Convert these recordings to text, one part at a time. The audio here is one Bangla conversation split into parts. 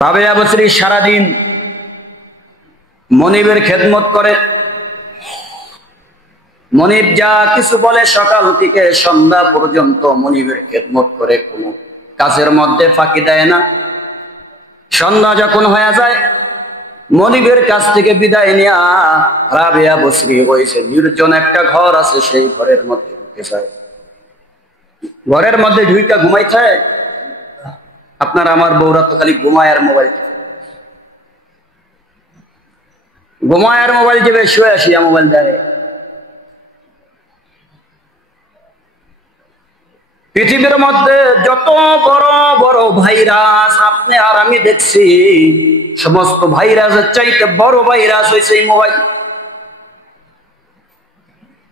রাবেয়া বসরি সারাদিন মনিবের খেদমত করে। মনিব যা কিছু বলে সকাল থেকে সন্ধ্যা পর্যন্ত মনিবের খেদমত করে, কোনো কাজের মধ্যে ফাঁকি দেয় না। সন্ধ্যা যখন হয়ে যায় মনিবের কাছ থেকে বিদায় নেয়া রাবেয়া বসরি হয়েছে নির্জন একটা ঘর আছে, সেই ঘরের মধ্যে ঢুকে যায়। ঘরের মধ্যে ঢুইকা ঘুমাইতে হয়। আপনার আমার বউরা তো খালি ঘুমায় আর মোবাইল টিপে, ঘুমায় আর মোবাইল টিপে, শুয়ে আসিয়া মোবাইল দেয়। পৃথিবীর মধ্যে যত বড় বড় ভাইরাস আপনি আর আমি দেখছি, সমস্ত ভাইরাসের চাইতে বড় ভাইরাস হয়েছে এই মোবাইল।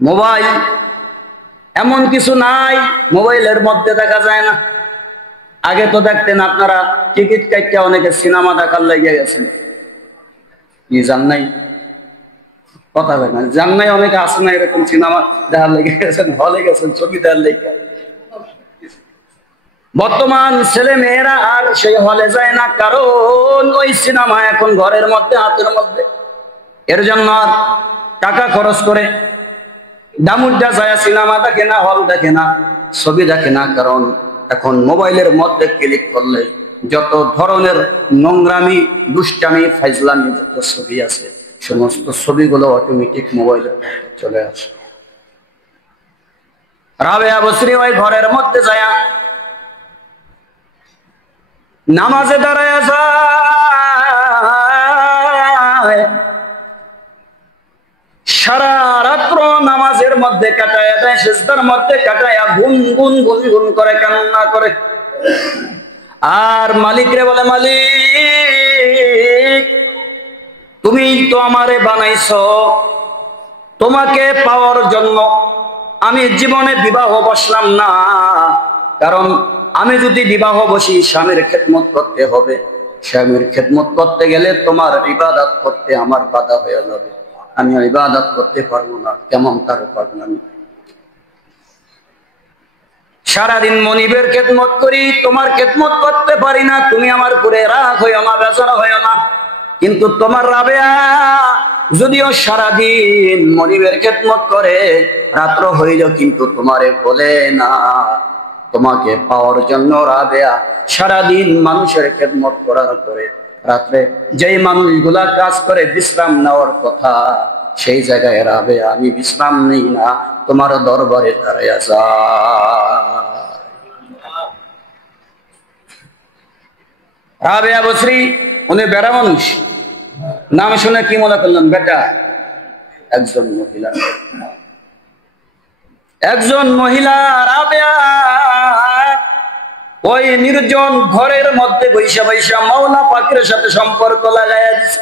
মোবাইল এমন কিছু নাই মোবাইলের মধ্যে দেখা যায় না। আগে তো দেখতেন আপনারা টিকিট কাটতে অনেকে সিনেমা দেখার লেগে গেছেন, কি জান নাই? কথা বলেন না, জান নাই? অনেকে আসে না এরকম সিনেমা দেখার লেগে গেছেন, হলে গেছেন ছবি দেখার লেগে। বর্তমান ছেলে মেয়েরা আর সেই হলে যায় না, কারণ ওই সিনেমা এখন ঘরের মধ্যে, হাতের মধ্যে। এর জন্য আর টাকা খরচ করে দামুড্ডা যায় সিনেমা দেখে না, হল দেখে না, ছবি দেখে না, কারণ এখন মোবাইলের মধ্যে ক্লিক করলে যত ধরনের নোংরামি, দুষ্টামি, ফাইজলামি যত ছবি আছে সমস্ত ছবিগুলো অটোমেটিক মোবাইলের মধ্যে চলে আসে। রাবেয়া বসরি ওই ঘরের মধ্যে যায় নামাজে দাঁড়ায় যায়, সারা রাত্র নামাজের মধ্যে কাটায় দেয়, সিজদার মধ্যে কাটায়া গুন গুন গুন গুন করে কান্না করে। আর মালিকরে বলে, মালিক তুমি তো আমারে বানাইছো, তোমাকে পাওয়ার জন্য আমি জীবনে বিবাহ বসলাম না, কারণ আমি যদি বিবাহ বসি স্বামীর খেদমত করতে হবে, স্বামীর খেদমত করতে গেলে তোমার ইবাদত করতে আমার বাধা হয়ে যাবে, আমি ইবাদত করতে পারবো না। কেমন তার পারলাম? সারাদিন মনিবের খেদমত করি, তোমার খেদমত করতে পারি না, তুমি আমার উপরে রাগ হইও না, বেচারা হইও না। কিন্তু তোমার রাবেয়া যদিও সারাদিন মনিবের খেদমত করে, রাত্র হইল কিন্তু তোমারে বলে না। তোমাকে পাওয়ার জন্য রাবেয়া সারাদিন মানুষের খেদমত করার পরে রাত্রে যেই মানুষগুলা কাজ করে বিশ্রাম নেওয়ার কথা, সেই জায়গায় রাবেয়া আমি বিশ্রাম নেই না, তোমার দরবারে দাঁড়াইয়া যায়। রাবেয়া বসরি উনি বেড়া মানুষ, নাম শুনে কি মনে করলেন? বেটা একজন মহিলা, একজন মহিলা রাবেয়া ওই নির্জন ঘরের মধ্যে বৈশা বৈশা মাওলা পাকের সাথে সম্পর্ক লাগাইয়া দিছে।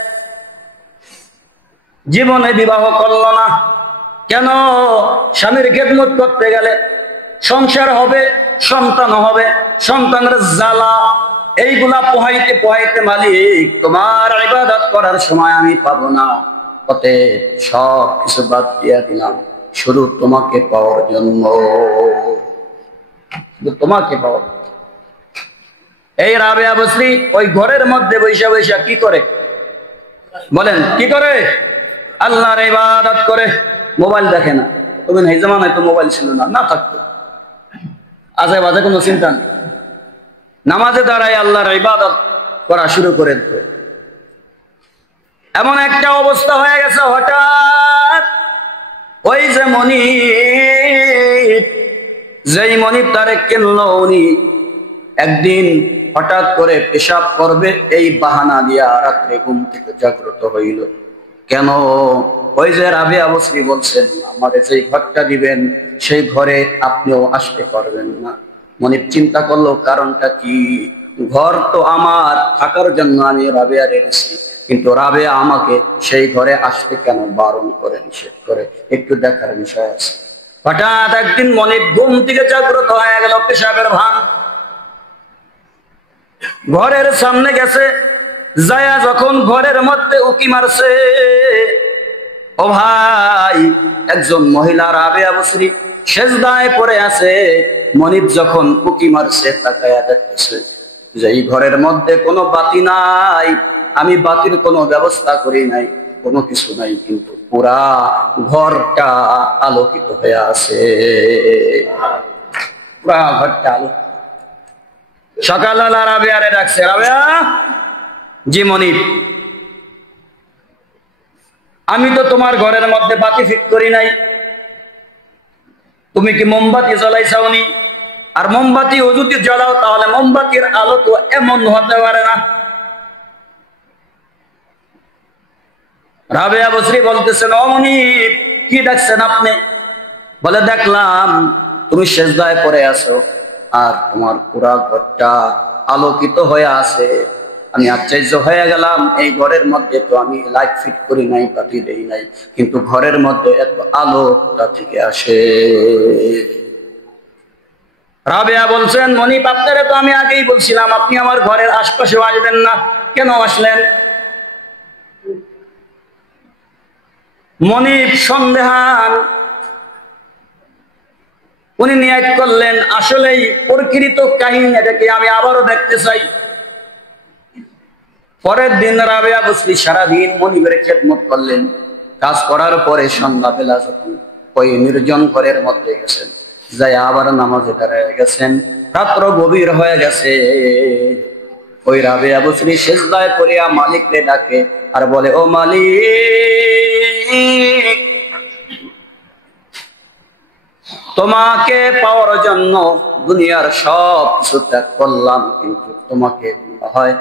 জীবনে বিবাহ করল না কেন? স্বামীর খেদমত করতে গেলে সংসার হবে, সন্তান হবে, সন্তানের জ্বালা এইগুলা পোহাইতে পোহাইতে মালিক তোমার ইবাদত করার সময় আমি পাবো না, ওতে সব কিছু বাদ দিয়া দিলাম শুধু তোমাকে পাওয়ার জন্য, তোমাকে পাওয়ার। এই রাবেয়া বসরি ওই ঘরের মধ্যে বৈশা বৈশা কি করে বলেন? কি করে? আল্লাহর ইবাদত করে, মোবাইল দেখে না। তবে এই জামানায় তো মোবাইল ছিল না, না থাকতো আজে বাজে কোনো চিন্তা নেই, নামাজে দাঁড়ায় আল্লাহর ইবাদত করা শুরু করে দিত। এমন একটা অবস্থা হয়ে গেছে, হঠাৎ ওই যে মনিব, যেই মনিব তারে কিনলো, উনি একদিন হঠাৎ করে পেশাব করবে এই বাহানা দিয়া রাত্রে ঘুম থেকে জাগ্রত হইল। কেন? ওই যে রাবেয়া বসরি বলছেন আমারে যে ঘরটা দিবেন সেই ঘরে আপনিও আসতে পারবেন না। মনিব চিন্তা করলো কারণটা কি? ঘর তো আমার থাকার জন্য আমি রাবেয়া রেখেছি, কিন্তু রাবেয়া আমাকে সেই ঘরে আসতে কেন বারণ করে, নিষেধ করে? একটু দেখার বিষয় আছে। হঠাৎ একদিন মনিব ঘুম থেকে জাগ্রত হয়ে গেল, পেশাবের ভান, ঘরের সামনে গেছে, যায়া যখন ঘরের মধ্যে উকি মারছে, ও ভাই একজন মহিলা রাবেয়া বসরি সেজদায় পড়ে আছে। মনিব যখন উকি মারছে তাকায়া দেখতেছে যে এই ঘরের মধ্যে কোনো বাতি নাই, আমি বাতির কোনো ব্যবস্থা করি নাই, কোনো কিছু নাই, কিন্তু পুরা ঘরটা আলোকিত হয়ে আছে, পুরা ঘরটা আলো। সকালবেলা রাবেয়ারে ডাকছে, রাবেয়া, জি মনিব, আমি তো তোমার ঘরের মধ্যে বাতি ফিট করি নাই, তুমি কি মোমবাতি জ্বলাইছাওনি? আর মোমবাতি যদি জ্বলাও তাহলে মোমবাতির আলো তো এমন হতে পারে না। রাবেয়া বসরি বলতেছেন, ও মনিব, কি ডাকছেন আপনি? বলে, দেখলাম তুমি সেজদায় পড়ে আছো আর তোমার পুরা ঘরটা আলোকিত হয়ে আছে, আমি আশ্চর্য হয়ে গেলাম, এই ঘরের মধ্যে তো আমি লাইট ফিট করি নাই, বাতি দেই নাই, কিন্তু ঘরের মধ্যে এত আলোটা থেকে আসে। রাবেয়া বলছেন, মনিব, আপনারে তো আমি আগেই বলছিলাম আপনি আমার ঘরের আশপাশে আসবেন না, কেন আসলেন? মনিব সন্দেহান, উনি নিয়াত করলেন, আসলেই প্রকৃত কাহিনী এটাকে আমি আবারও দেখতে চাই। পরের দিন রাবেয়া বসরি সারাদিন মনিবের খেদমত করলেন। কাজ করার পরে সন্ধ্যাবেলা যখন ওই নির্জন ঘরের মধ্যে গেছেন, যাই আবার নামাজে দাঁড়ায় গেছেন, রাত্র গভীর হয়ে গেছে। ওই রাবেয়া বসরি সেজদায় পড়িয়া মালিককে ডাকে আর বলে, ও মালিক, তোমাকে পাওয়ার জন্য দুনিয়ার সব কিছু ত্যাগ করলাম, কিন্তু তোমাকে হয়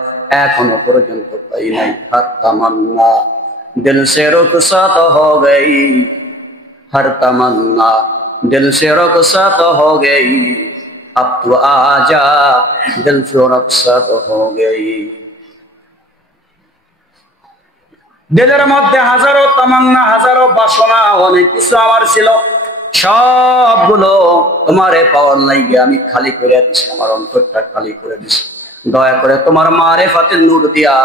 এখনো পর্যন্ত পাই নাই। হর তামান্না দিল সে রুখসাত হো গই, হর তামান্না দিল সে রুখসাত হো গই, अब तो आजा दिल से रखसत हो गई। দিলের মধ্যে হাজারো তামান্না, হাজারো বাসনা, অনেক কিছু আমার ছিল, সবগুলো তোমারে পাওয়ার লাইগে আমি খালি করে দিছি, আমার অন্তরটা খালি করে দিছি। দয়া করে তোমার মারেফাতের নূর দিয়া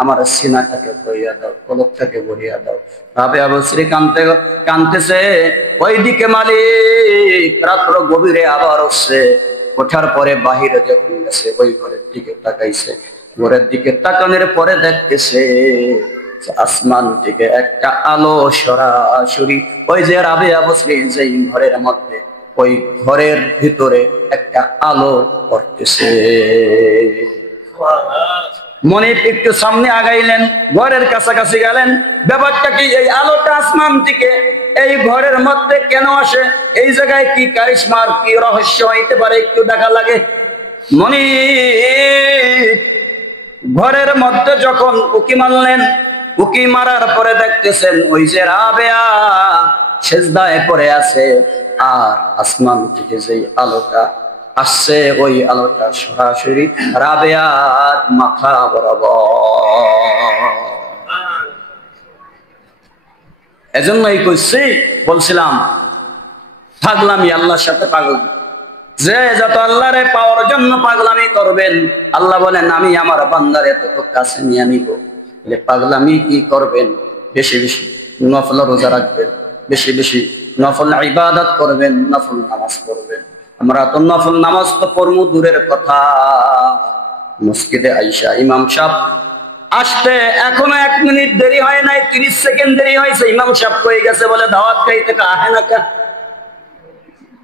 আমার সিনাটাকে ভরিয়া দাও, কলবটাকে ভরিয়া দাও। রাবেয়া বসরি কাঁদতেছে। ওইদিকে মালিক রাত্র গভীরে আবার উঠছে, ওঠার পরে বাহিরে যখন গেছে ওই ঘরের দিকে তাকাইছে। ঘরের দিকে তাকানোর পরে দেখতেছে আসমান থেকে একটা আলো সরাসরি ওই যে রাবেয়া বসরি যেই ঘরের মধ্যে, ওই ঘরের ভিতরে একটা আলো পড়তেছে। মনিব একটু সামনে আগাইলেন, ঘরের কাছাকাছি গেলেন, ব্যাপারটা কি? এই আলোটা আসমান থেকে এই ঘরের মধ্যে কেন আসে? এই জায়গায় কি কারিশমার কি রহস্য হইতে পারে? একটু দেখা লাগে। মনিব ঘরের মধ্যে যখন উকি মারলেন, উকি মারার পরে দেখতেছেন ওই যে রাবেয়া সেজদায় পড়ে আছে, আর আসমান থেকে যেই আলোটা আসছে ওই আলোটা সরাসরি রাবেয়ার মাথা বরাবর। এজন্যই কইছি, বলছিলাম পাগলামি আল্লাহর সাথে পাগল, যে যত আল্লাহরে পাওয়ার জন্য পাগলামি করবেন, আল্লাহ বলেন আমি আমার বান্দারে তত কাছে নিয়ে নিব। পাগলামি কি করবেন? বেশি বেশি নফল রোজা রাখবেন, বেশি বেশি নফল ইবাদত করবেন, নফল নামাজ পড়বেন। আমরা তো নফল নামাজ তো পড়মু দূরের কথা, মসজিদে আইসা ইমাম সাহেব আসতে এখনো 1 মিনিট দেরি হয় নাই, 30 সেকেন্ড দেরি হয়েছে, ইমাম সাহেব কই গেছে বলে দাওয়াত খাইতে, আহে না কা,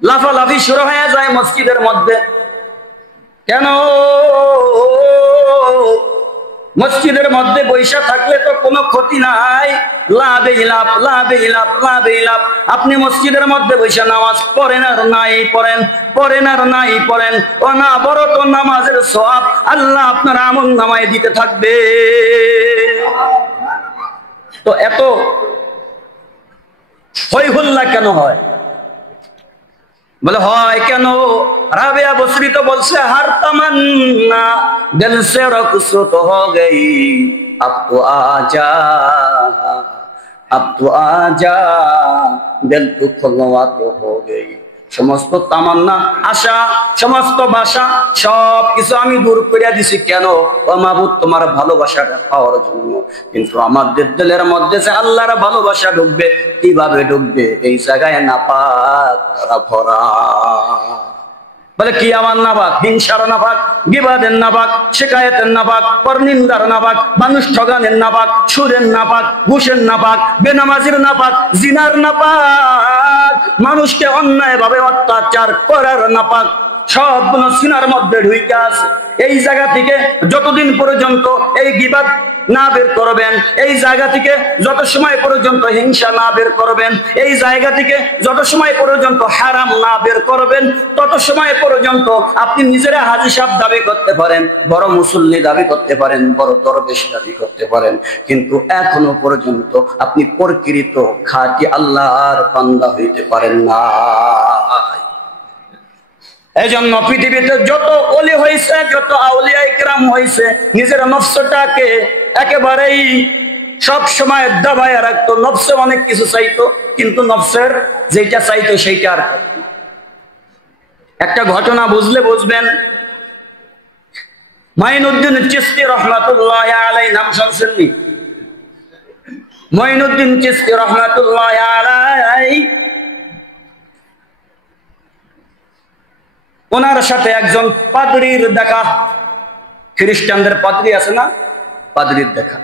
লাফালাফি শুরু হয়ে যায় মসজিদের মধ্যে। কেন? মসজিদের মধ্যে বৈশা থাকলে তো কোনো ক্ষতি নাই, লাভেই লাভ, লাভেই লাভ, লাভেই লাভ। আপনি মসজিদের মধ্যে বৈশা নামাজ পড়েন আর নাই পড়েন, পড়েন আর নাই পড়েন, ও না বড় তো নামাজের সওয়াব আল্লাহ আপনার আমল নামায় দিতে থাকবে। তো এত হই হুল্লা কেন হয়? বলে হয় কেন? রাবেয়া বসরি তো বলছে হর তমন্না দিল সে রুখসত হো গই, अब तो आजा, अब तो आजा दिल तो खुलवा तो हो गई। সমস্ত তামান্না, আশা, সমস্ত বাসা সব কিছু আমি দূর করে দিছি। কেন? ও মাবুদ, তোমার ভালোবাসাটা পাওয়ার জন্য। কিন্তু আমাদের দিলের মধ্যে যে আল্লাহর ভালোবাসা ঢুকবে, কিভাবে ঢুকবে? এই জায়গায় নাপাক ভরা। বলে কি আমার নাপাক? হিংসার নাপাক, গিবাদের নাপাক, শিকায়েতের নাপাক, পরনিন্দার নাপাক, মানুষ ঠগানের নাপাক, সুরের নাপাক, ঘুষের নাপাক, বেনামাজির নাপাক, জিনার নাপাক, মানুষকে অন্যায় ভাবে অত্যাচার করার নাপাক, সবগুলো সিনার মধ্যে ঢুকে আছে। এই জায়গা থেকে যতদিন পর্যন্ত এই গিবাদ না বের করবেন, এই জায়গা থেকে যত সময় পর্যন্ত হিংসা না বের করবেন, এই জায়গা থেকে যত সময় পর্যন্ত হারাম না বের করবেন, তত সময় পর্যন্ত আপনি নিজেরা হাজী সাহেব দাবি করতে পারেন, বড় মুসল্লি দাবি করতে পারেন, বড় দরবেশ দাবি করতে পারেন, কিন্তু এখনো পর্যন্ত আপনি প্রকৃত খাঁটি আল্লাহর বান্দা হইতে পারেন না। এই জন্য পৃথিবীতে যত ওলি হয়েছে, যত আউলিয়া ইকরাম হয়েছে, নিজের নফসটাকে একেবারেই সব সময় দাবায় রাখতো। নফসে অনেক কিছু চাইতো, কিন্তু নফসের যেটা চাইতো সেইটা আর একটা ঘটনা বুঝলে বুঝবেন। মাইনুদ্দিন চিশতি রহমাতুল্লাহ আলাইহি নাম শুনছেননি? মাইনুদ্দিন চিশতি রহমাতুল্লাহ আলাইহি, ওনার সাথে একজন পাদ্রীর দেখা, খ্রিস্টানদের পাদ্রী আছে না, পাদ্রীর দেখা।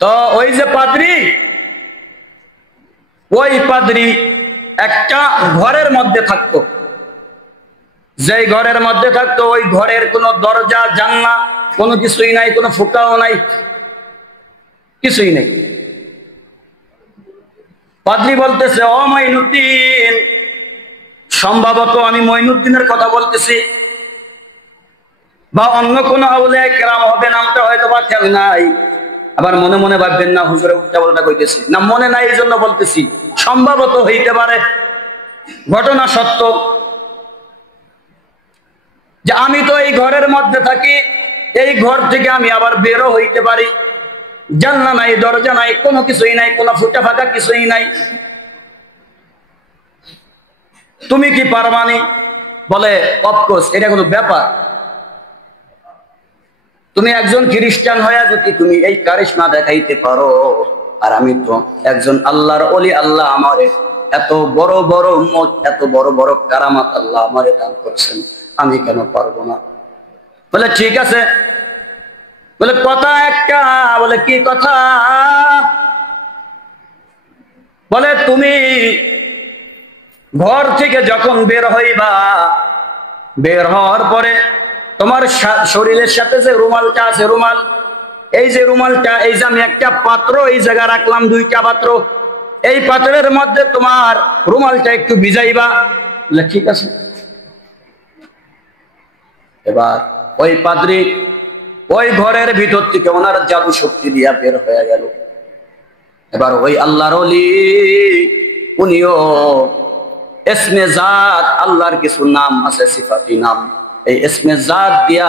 তো ওই যে পাদ্রী, ওই পাদ্রী একটা ঘরের মধ্যে থাকতো। যেই ঘরের মধ্যে থাকতো, ওই ঘরের কোনো দরজা জানলা কোনো কিছুই নাই, কোনো ফুটাও নাই, কিছুই নেই। পাদ্রী বলতেছে, ও মাইনুদ্দিন, সম্ভবত আমি মঈনুদ্দিনের কথা বলতেছি, বা অন্য কোন আউলিয়া কেরাম হবে, নামটা হয়তো বা খেয়াল নাই। আবার মনে মনে ভাববেন না হুজুরে উল্টা পাল্টা কইতেছি, না মনে নাই এই জন্য বলতেছি, সম্ভবত হইতে পারে, ঘটনা সত্য, যে আমি তো এই ঘরের মধ্যে থাকি, এই ঘর থেকে আমি আবার বেরো হইতে পারি, জানলা নাই, দরজা নাই, কোনো কিছুই নাই, কোনো ফুটা ফাঁকা কিছুই নাই, তুমি কি পারমানি? বলে অফকোর্স, এটা কোনো ব্যাপার? তুমি একজন খ্রিস্টান হয়ে যদি তুমি এই কারিশমা দেখাইতে পারো, আর আমি তো একজন আল্লাহর ওলি, আল্লাহ আমারে এত বড় বড় উম্মত, এত বড় বড় কারামাত আল্লাহ আমারে দান করেছেন, আমি কেন পারবো না? বলে ঠিক আছে, বলে কথা একটা, বলে কি কথা? বলে তুমি ঘর থেকে যখন বের হইবা, বের হওয়ার পরে তোমার শরীরের সাথে যে রুমালটা আছে, রুমাল, এই যে রুমালটা, এই যে আমি একটা পাত্র এই জায়গা রাখলাম, দুইটা পাত্র, এই পাত্রের মধ্যে তোমার রুমালটা একটু ভিজাইবা। ঠিক আছে। এবার ওই পাদ্রী ওই ঘরের ভিতর থেকে ওনার জাদু শক্তি দিয়া বের হয়ে গেল। এবার ওই আল্লাহর ওলি, উনিও ইসমে জাত, আল্লাহর কিছু নাম আছে, সিফাতি নাম, এই ইসমে জাত দিয়া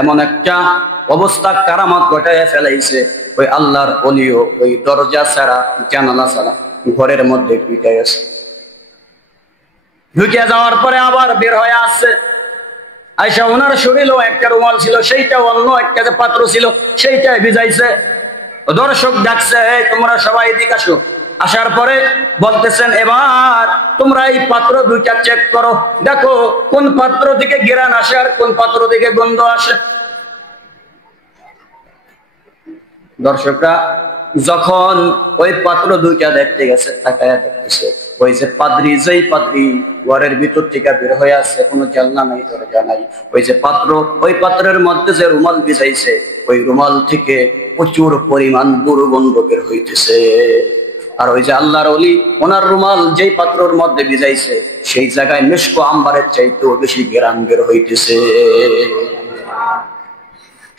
এমন একটা অবস্থা কারামত ঘটায় ফেলাইছে, ওই আল্লাহর ওলিও ওই দরজা ছাড়া, জানালা ছাড়া ঘরের মধ্যে ঢুকে গেছে। ঢুকে যাওয়ার পরে আবার বের হয়ে আসছে, আয়সা ওনার শরীরেও একটা রুমাল ছিল, সেইটা অন্য একটা যে পাত্র ছিল সেইটাই ভিজাইছে। দর্শক ডাকছে, তোমরা সবাই এদিকে আসো। আসার পরে বলতেছেন, এবার তোমরা এই পাত্র দুইটা চেক করো, দেখো কোন পাত্র থেকে ঘেরান আসে আর কোন পাত্র থেকে গন্ধ আসে। দর্শকরা যখন ওই পাত্র দুইটা দেখতে গেছে, তাকায়া দেখতেছে ওই যে পাদ্রী, যেই পাদ্রী ঘরের ভিতর থেকে বের হয়ে আসছে, কোনো জানলা নাই, দরজা নাই, ওই যে পাত্র, ওই পাত্রের মধ্যে যে রুমাল ভিজাইছে, ওই রুমাল থেকে প্রচুর পরিমাণ দুর্গন্ধ বের হইতেছে। আর ওই যে আল্লাহর ওলি, ওনার রুমাল যেই পাত্রের মধ্যে ভিজাইছে, সেই জায়গায় মিশকো আম্বারের চাইতেও বেশি ঘেরান বের হইতেছে।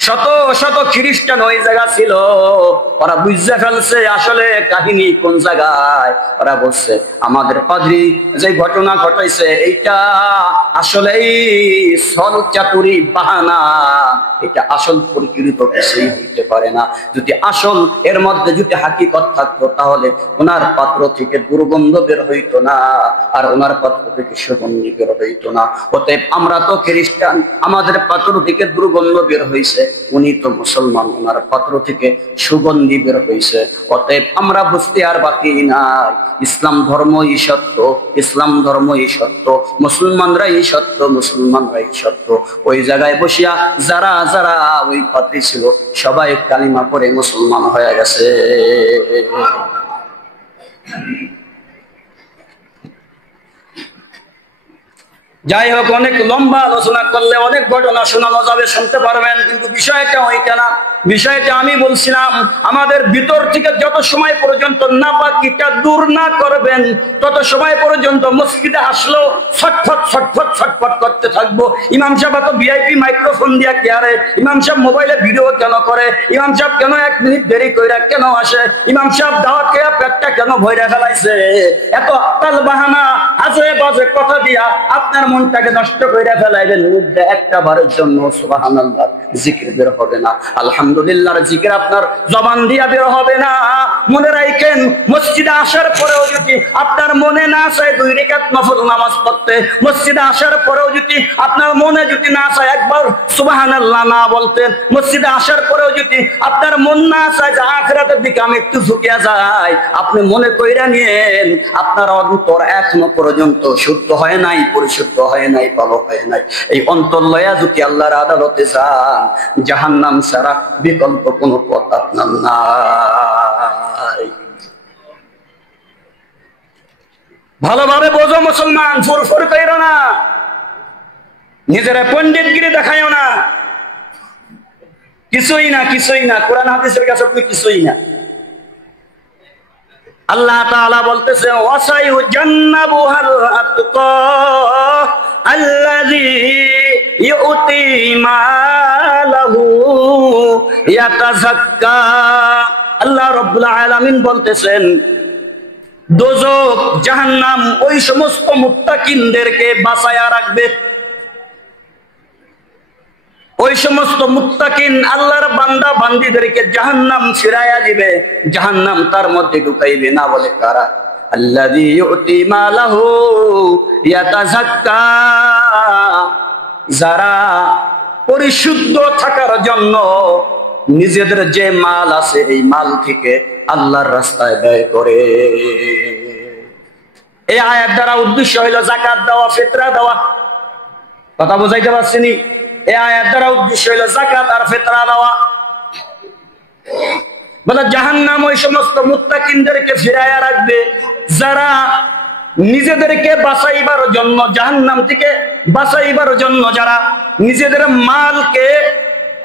শত শত খ্রিস্টান ওই জায়গা ছিল, ওরা বুঝতে ফেলছে আসলে কাহিনী কোন জায়গায়। ওরা বলছে, আমাদের পাদ্রী যে ঘটনা ঘটাইছে, এইটা আসলে ছল চাতুরি বাহানা, এটা আসল প্রকৃত কিছুই হইতে পারে না। যদি আসল এর মধ্যে যদি হাকিকত থাকতো, তাহলে ওনার পাত্র থেকে দুর্গন্ধ বের হইতো না, আর ওনার পাত্র থেকে সুগন্ধি বের হইতো না। অতএব আমরা তো খ্রিস্টান, আমাদের পাত্র থেকে দুর্গন্ধ বের হইছে, উনি তো মুসলমান, ওনার পাত্র থেকে সুগন্ধি বের হয়েছে। অতএব আমরা বুঝতে আর বাকি নাই, ইসলাম ধর্মই সত্য, ইসলাম ধর্মই সত্য, মুসলমানরাই সত্য, মুসলমানরাই সত্য। ওই জায়গায় বসিয়া যারা যারা ওই পাত্রী ছিল সবাই কালিমা পড়ে মুসলমান হয়ে গেছে। যাই হোক, অনেক লম্বা আলোচনা করলে অনেক ঘটনা শোনানো যাবে, শুনতে পারবেন, কিন্তু বিষয়টা ওইটা না। বিষয়টা আমি বলছিলাম, আমাদের ভিতর থেকে যত সময় পর্যন্ত নাপাকিটা দূর না করবেন তত সময় পর্যন্ত মসজিদে আসলো ছটফট ছটফট ছটফট করতে থাকবো। ইমাম সাহেব তো ভিআইপি মাইক্রোফোন দিয়া কেয়ারে, ইমাম সাহেব মোবাইলে ভিডিও কেন করে, ইমাম সাহেব কেন 1 মিনিট দেরি কইরা কেন আসে, ইমাম সাহেব দাওয়াত খেয়ে পেটটা কেন ভইরা ফেলাইছে, এত আক্কাল বাহানা আজে বাজে কথা দিয়া আপনার মনটাকে নষ্ট কইরা ফেলাইবেন। মধ্যে একটা বারের জন্য সুবহানাল্লাহ জিকির বের হবে না, আলহামদুলিল্লাহর জিকির আপনার জবান দিয়া বের হবে না। মনে রাখেন, মসজিদে আসার পরেও যদি আপনার মনে না চায় 2 রাকাত নফল নামাজ পড়তে, মসজিদে আসার পরেও যদি আপনার মনে যদি না চায় একবার সুবহানাল্লাহ না বলতেন, মসজিদে আসার পরেও যদি আপনার মন না চায় যে আখিরাতের দিকে আমি একটু ঝুঁকিয়া যাই, আপনি মনে কইরা নিয়েন আপনার অন্তর এখনো পর্যন্ত শুদ্ধ হয় নাই, পরিশুদ্ধ হয় নাই, ভালো হয় নাই। এই অন্তর লয়া যদি আল্লাহর আদালতে যান, জাহান্নাম ছাড়া বিকল্প কোন পথ আপনার নাই। ভালোভাবে বোঝো মুসলমান, ফুরফুর কইরো না, নিজেরা পণ্ডিতগিরি দেখায়ও না, কিছুই না, কিছুই না, কোরআন হাদিসের কাছে আপনি কিছুই না। আল্লাহ তাআলা বলতেছে ওয়াসায়ুজান্নাবুহাল আতকা আল্লাযী ইউতি মালাহু ইয়াতাযাক্কা। আল্লাহ রাব্বুল আলামিন বলতেছেন দোজখ জাহান্নাম ওই সমস্ত মুত্তাকিনদেরকে বাঁচায়া রাখবে। ওই সমস্ত মুত্তাকিন আল্লাহর বান্দা বান্দীদেরকে জাহান্নাম ফিরাইয়া দিবে, জাহান্নাম তার মধ্যে ঢুকাইবে না। বলে কারা? আল্লাযী ইউতি মালাহু ইয়াতাযাক্কা, যারা পরিশুদ্ধ থাকার জন্য নিজেদের যে মাল আছে এই মাল থেকে আল্লাহর রাস্তায় ব্যয় করে। এই আয়াত দ্বারা উদ্দেশ্য হইল যাকাত দেওয়া, ফিতরা দেওয়া। কথা বুঝাইতে পারছিনি? এই আয়াত দ্বারা উদ্দেশ্য হইল যাকাত আর ফিতরা দেওয়া। বলে জাহান্নাম ওই সমস্ত মুত্তাকিনদেরকে ফিরাইয়া রাখবে যারা নিজেদেরকে বাঁচাইবার জন্য, জাহান্নাম থেকে বাঁচাইবার জন্য যারা নিজেদের মালকে,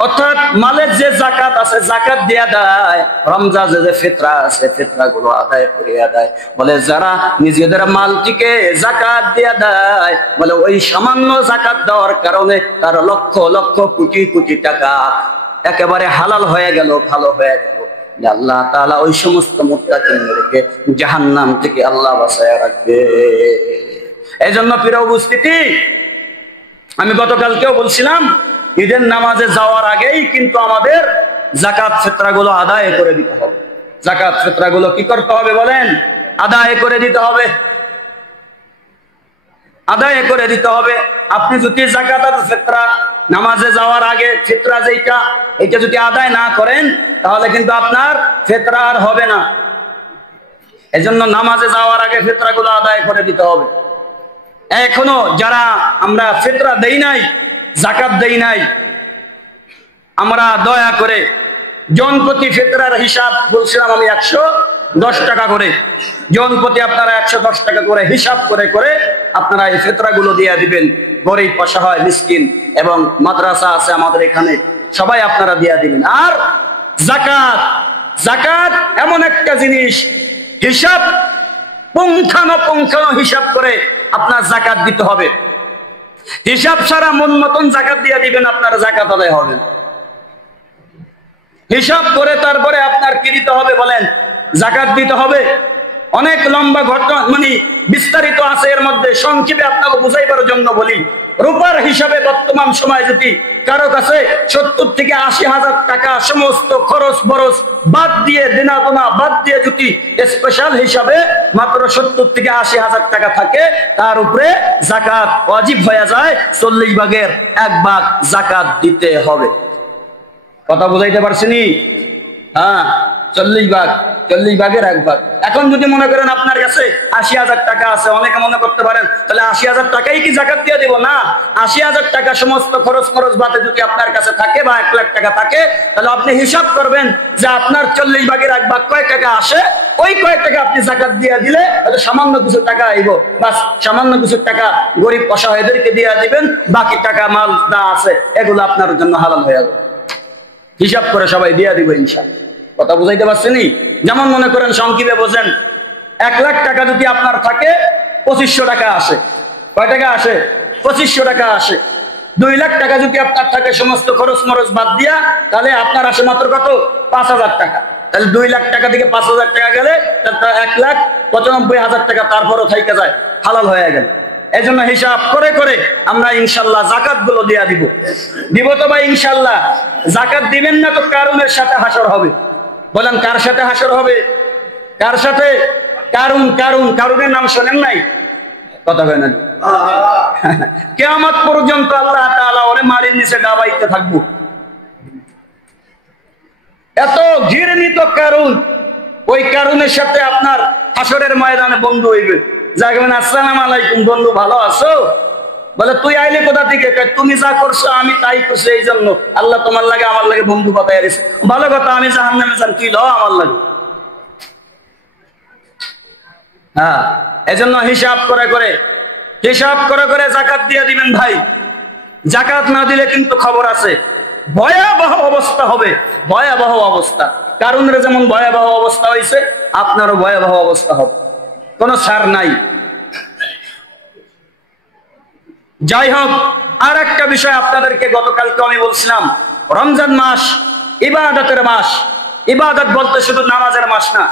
অর্থাৎ মালের যে যাকাত আছে যাকাত দিয়া দেয়, রমজানে যে ফিতরা আছে ফিতরা গুলো আদায় করিয়া দেয়। বলে যারা নিজেদের মালটিকে যাকাত দিয়া দেয়, বলে ওই সামান্য যাকাত দেওয়ার কারণে তার লক্ষ লক্ষ কোটি কোটি টাকা একেবারে হালাল হয়ে গেল, ভালো হয়ে গেল। আল্লাহ তাআলা ওই সমস্ত মুত্তাকিনদেরকে জাহান্নাম থেকে আল্লাহ বাঁচায়া রাখবে। এই জন্য প্রিয় উপস্থিতি, আমি গতকালকেও বলছিলাম ঈদের নামাজে যাওয়ার আগেই কিন্তু আমাদের যাকাত ফিতরাগুলো আদায় করে দিতে হবে। যাকাত ফিতরাগুলো কি করতে হবে বলেন? আদায় করে দিতে হবে, আদায় করে দিতে হবে। আপনি যদি যাকাত আর ফিতরা নামাজে যাওয়ার আগে ফিতরা যেটা, এটা যদি আদায় না করেন তাহলে কিন্তু আপনার ফিতরা আর হবে না। এজন্য নামাজে যাওয়ার আগে ফিতরাগুলো আদায় করে দিতে হবে। এখনো যারা আমরা ফিতরা দেই নাই, যাকাত দেই নাই, আমরা দয়া করে জনপ্রতি ফিতরার হিসাব বলছিলাম আমি 110 টাকা করে, জনপ্রতি আপনারা 110 টাকা করে হিসাব করে করে আপনারা এই ফিতরাগুলো দিয়ে দিবেন। গরিব অসহায় মিসকিন এবং মাদ্রাসা আছে আমাদের এখানে, সবাই আপনারা দিয়ে দিবেন। আর যাকাত, যাকাত এমন একটা জিনিস, হিসাব পুঙ্খানুপুঙ্খানু হিসাব করে আপনার যাকাত দিতে হবে। হিসাব ছাড়া মন মতন যাকাত দিয়ে দিবেন, আপনার যাকাত আদায় হবে। হিসাব করে তারপরে আপনার কি দিতে হবে বলেন? যাকাত দিতে হবে। অনেক লম্বা ঘটনা, মানে বিস্তারিত আছে এর মধ্যে, সংক্ষেপে আপনাকে বুঝাইবার জন্য বলি। রূপার হিসাবে বর্তমান সময় যদি কারো কাছে 70 থেকে 80 হাজার টাকা সমস্ত খরচ বরচ বাদ দিয়ে, দেনাদোনা বাদ দিয়ে যদি স্পেশাল হিসাবে মাত্র 70 থেকে 80 হাজার টাকা থাকে, তার উপরে যাকাত ওয়াজিব হয়ে যায়। 40 ভাগের 1 ভাগ যাকাত দিতে হবে। কথা বুঝাইতে পারছিনি? হ্যাঁ, 40 ভাগ, 40 ভাগের 1 ভাগ। এখন যদি মনে করেন আপনার কাছে 80,000 টাকা আছে, অনেকে মনে করতে পারেন তাহলে 80,000 টাকাই কি জাকাত দিয়ে দিব? না, 80,000 টাকা সমস্ত খরচ বাদে যদি আপনার কাছে থাকে বা 1 লাখ টাকা থাকে, তাহলে আপনি হিসাব করবেন যে আপনার 40 ভাগের 1 ভাগ কয় টাকা আসে, ওই কয় টাকা আপনি জাকাত দিয়ে দিলে সামান্য কিছু টাকা আইব, বাস সামান্য কিছু টাকা গরিব অসহায়দেরকে দিয়ে দিবেন, বাকি টাকা মাল যা আছে এগুলো আপনার জন্য হালাল হয়ে যাবে। হিসাব করে সবাই দিয়ে দিব ইনশাআল্লাহ। কথা বুঝাইতে পারছেনি? যেমন মনে করেন সংক্ষেপে বোঝেন, 1 লাখ টাকা যদি আপনার থাকে 2500 টাকা আসে। কয় টাকা আসে? 2500 টাকা আসে। 2 লাখ টাকা যদি আপনার থাকে সমস্ত খরচ মরচ বাদ দিয়া, তাহলে আপনার আসে মাত্র কত? 5000 টাকা। তাহলে 2 লাখ টাকা থেকে 5000 টাকা গেলে 1,95,000 টাকা তারপরও থাইকে যায়, হালাল হয়ে গেল। এই জন্য হিসাব করে করে আমরা ইনশাল্লাহ জাকাত গুলো দিয়া দিব তো ভাই ইনশাল্লাহ। জাকাত দিবেন না তো কারুনের সাথে হাসর হবে। বলেন কার সাথে হাসর হবে? কার সাথে? কারুনের নাম শোনেন নাই? কথা হয় না? কিয়ামত পর্যন্ত আল্লাহ তাআলা ওরে মাটির নিচে ডাবাইতে থাকবো। এত ঘৃণিত কারুন, ওই কারুনের সাথে আপনার হাসরের ময়দানে বন্ধু হইবে। যাবেন আসসালামু আলাইকুম, বন্ধু ভালো আছো? বলে তুই আইলে কোথা থেকে? তুমি যা করছো আমি তাই করছি, এই জন্য আল্লাহ তোমার লাগে আমার লাগে বন্ধু বাতায় দিয়েছে। ভালো কথা, আমি জাহান্নামে যান, তুই লও আমার লাগে। হ্যাঁ, এজন্য হিসাব করে করে জাকাত দিয়ে দিবেন ভাই। জাকাত না দিলে কিন্তু খবর আছে, ভয়াবহ অবস্থা হবে, ভয়াবহ অবস্থা। কারণের যেমন ভয়াবহ অবস্থা হয়েছে, আপনারও ভয়াবহ অবস্থা হবে, কোনো ছাড় নাই। যাই হোক, আর একটা বিষয় আপনাদেরকে গতকালকে আমি বলছিলাম, রমজান মাস ইবাদতের মাস। ইবাদত বলতে শুধু নামাজের মাস না,